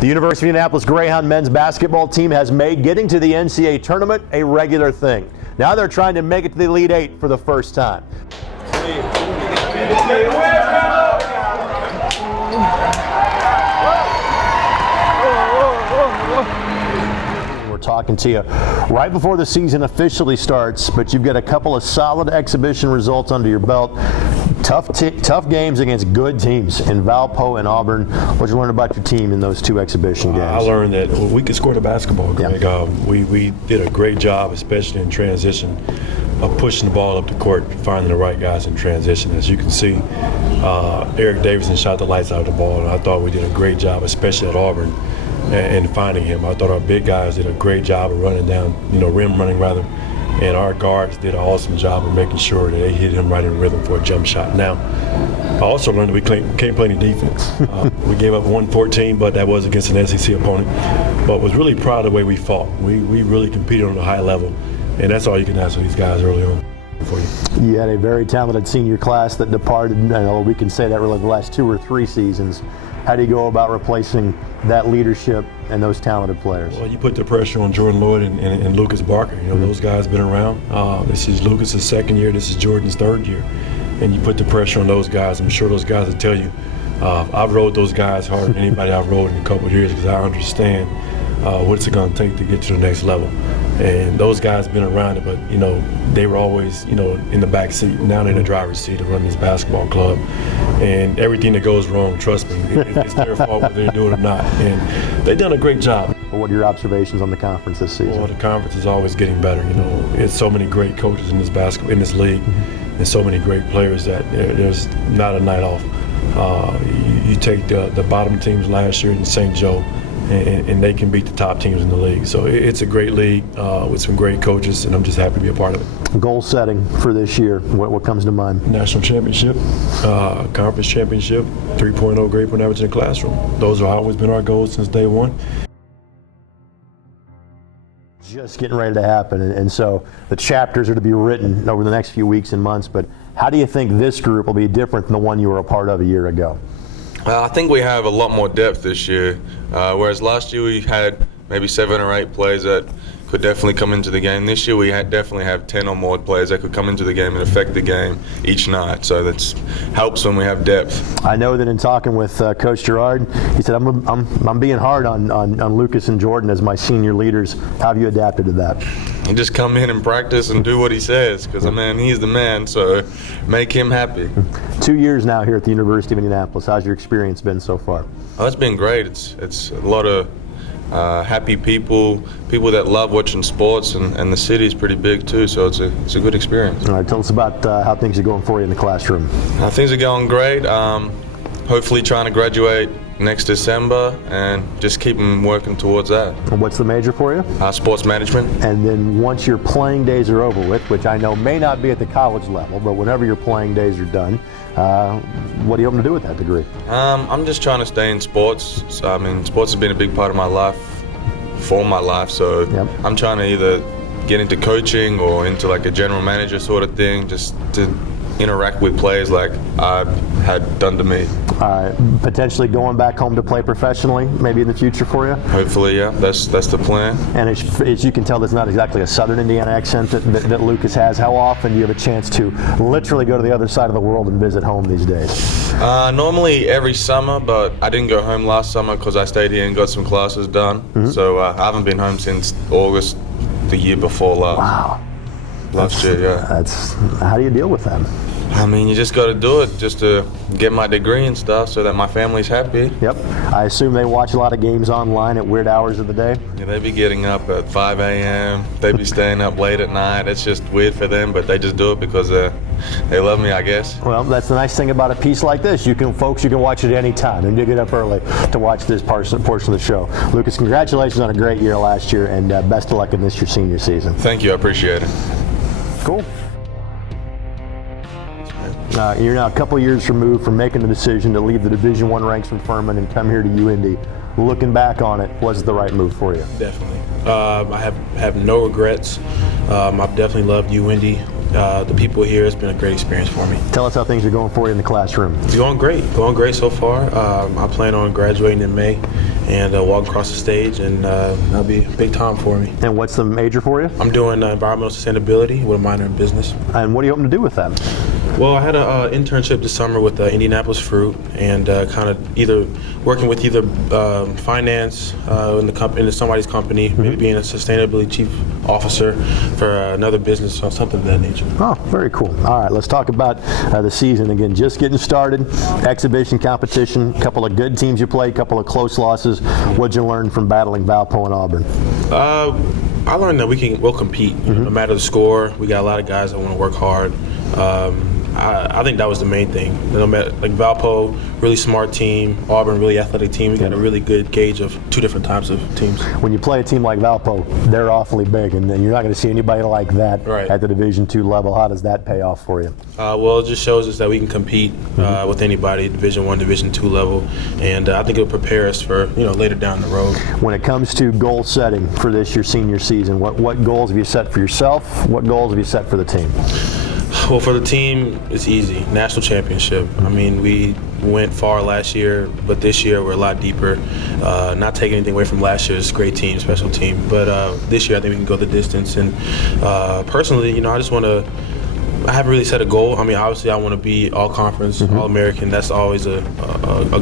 The University of Indianapolis Greyhound men's basketball team has made getting to the NCAA tournament a regular thing. Now they're trying to make it to the Elite Eight for the first time. We're talking to you right before the season officially starts, but you've got a couple of solid exhibition results under your belt. Tough games against good teams in Valpo and Auburn. What did you learn about your team in those two exhibition games? I learned that we could score the basketball, Greg. Yeah. We did a great job, especially in transition, of pushing the ball up the court, finding the right guys in transition. As you can see, Eric Davidson shot the lights out of the ball, and I thought we did a great job, especially at Auburn, in finding him. I thought our big guys did a great job of running down, rim running rather. And our guards did an awesome job of making sure that they hit him right in rhythm for a jump shot. Now, I also learned that we can't play any defense. We gave up 114, but that was against an SEC opponent. But was really proud of the way we fought. We really competed on a high level, and that's all you can ask of these guys early on. For you. You had a very talented senior class that departed. We can say that really the last 2 or 3 seasons. How do you go about replacing that leadership and those talented players? Well, you put the pressure on Jordan Lloyd and Lucas Barker. Those guys have been around. This is Lucas's 2nd year. This is Jordan's 3rd year. And you put the pressure on those guys. I'm sure those guys will tell you, I've rode those guys harder than anybody I've rode in a couple of years because I understand what's it going to take to get to the next level. And those guys have been around it, but they were always in the back seat. Now they're in the driver's seat of running this basketball club, and everything that goes wrong, trust me, it's their fault whether they do it or not. And they've done a great job. What are your observations on the conference this season? Well, the conference is always getting better. It's so many great coaches in this league, and so many great players that there's not a night off. You take the bottom teams last year in St. Joe. And they can beat the top teams in the league. So it's a great league with some great coaches, and I'm just happy to be a part of it. Goal setting for this year, what comes to mind? National championship, conference championship, 3.0 grade point average in the classroom. Those have always been our goals since day one. Just getting ready to happen, and so the chapters are to be written over the next few weeks and months, but how do you think this group will be different than the one you were a part of a year ago? I think we have a lot more depth this year, whereas last year we had maybe 7 or 8 players that could definitely come into the game. This year we definitely have 10 or more players that could come into the game and affect the game each night, so that helps when we have depth. I know that in talking with Coach Gerard, he said, I'm being hard on Lucas and Jordan as my senior leaders. How have you adapted to that? You just come in and practice and do what he says, because he's the man, so make him happy. 2 years now here at the University of Indianapolis. How's your experience been so far? Oh, it's been great. It's a lot of happy people that love watching sports, and the city is pretty big too, so it's a good experience. All right, tell us about how things are going for you in the classroom. Things are going great. Hopefully trying to graduate next December and just keep working towards that. And what's the major for you? Sports management. And then once your playing days are over with, which I know may not be at the college level, but whenever your playing days are done, what are you hoping to do with that degree? I'm just trying to stay in sports. Sports has been a big part of my life, so yep. I'm trying to either get into coaching or into like a general manager sort of thing, just to interact with players like I had done to me. Potentially going back home to play professionally, maybe in the future for you? Hopefully, yeah. That's the plan. And as you can tell, there's not exactly a Southern Indiana accent that Lucas has. How often do you have a chance to literally go to the other side of the world and visit home these days? Normally every summer, but I didn't go home last summer because I stayed here and got some classes done. Mm-hmm. So I haven't been home since August the year before last. Wow. Last year, yeah. How do you deal with that? You just got to do it just to get my degree and stuff so that my family's happy. Yep. I assume they watch a lot of games online at weird hours of the day? Yeah, they be getting up at 5 a.m. They be staying up late at night. It's just weird for them, but they just do it because they love me, I guess. Well, that's the nice thing about a piece like this. You can watch it any time, and you get up early to watch this portion of the show. Lucas, congratulations on a great year last year, and best of luck in this your senior season. Thank you. I appreciate it. Cool. You're now a couple years removed from making the decision to leave the Division I ranks from Furman and come here to UIndy. Looking back on it, was it the right move for you? Definitely. I have no regrets. I've definitely loved UIndy. the people here. It's been a great experience for me. Tell us how things are going for you in the classroom. It's going great so far. I plan on graduating in May and walking across the stage, and that'll be a big time for me. And what's the major for you? I'm doing environmental sustainability with a minor in business. And what are you hoping to do with that? Well, I had an internship this summer with Indianapolis Fruit, and kind of either working with finance in somebody's company, maybe being a sustainability chief officer for another business or something of that nature. Oh, very cool. All right, let's talk about the season again. Just getting started, exhibition competition, a couple of good teams you played, a couple of close losses. What'd you learn from battling Valpo and Auburn? I learned that we'll compete, no matter the score. We got a lot of guys that want to work hard. I think that was the main thing. No matter, like Valpo, really smart team, Auburn, really athletic team. We got a really good gauge of two different types of teams. When you play a team like Valpo, they're awfully big, and you're not going to see anybody like that at the Division II level. How does that pay off for you? Well, it just shows us that we can compete with anybody, Division I, Division II level, and I think it'll prepare us for later down the road. When it comes to goal setting for this your senior season, what goals have you set for yourself? What goals have you set for the team? Well, for the team, it's easy. National championship. I mean, we went far last year, but this year we're a lot deeper. Not taking anything away from last year's great team, special team, but this year I think we can go the distance. And personally, I just want to. I haven't really set a goal. I mean, obviously, I want to be all conference, all American. That's always a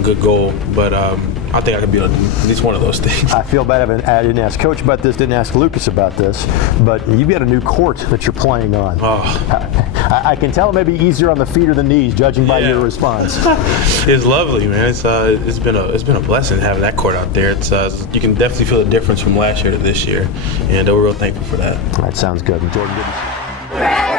good goal. But I think I can be able to do at least one of those things. I feel bad I didn't ask Coach about this, didn't ask Lucas about this, but you've got a new court that you're playing on. Oh. I can tell it may be easier on the feet or the knees, judging by your response. It's lovely, man. It's been a blessing having that court out there. You can definitely feel the difference from last year to this year, and we're real thankful for that. All right, sounds good. Jordan, good to see you.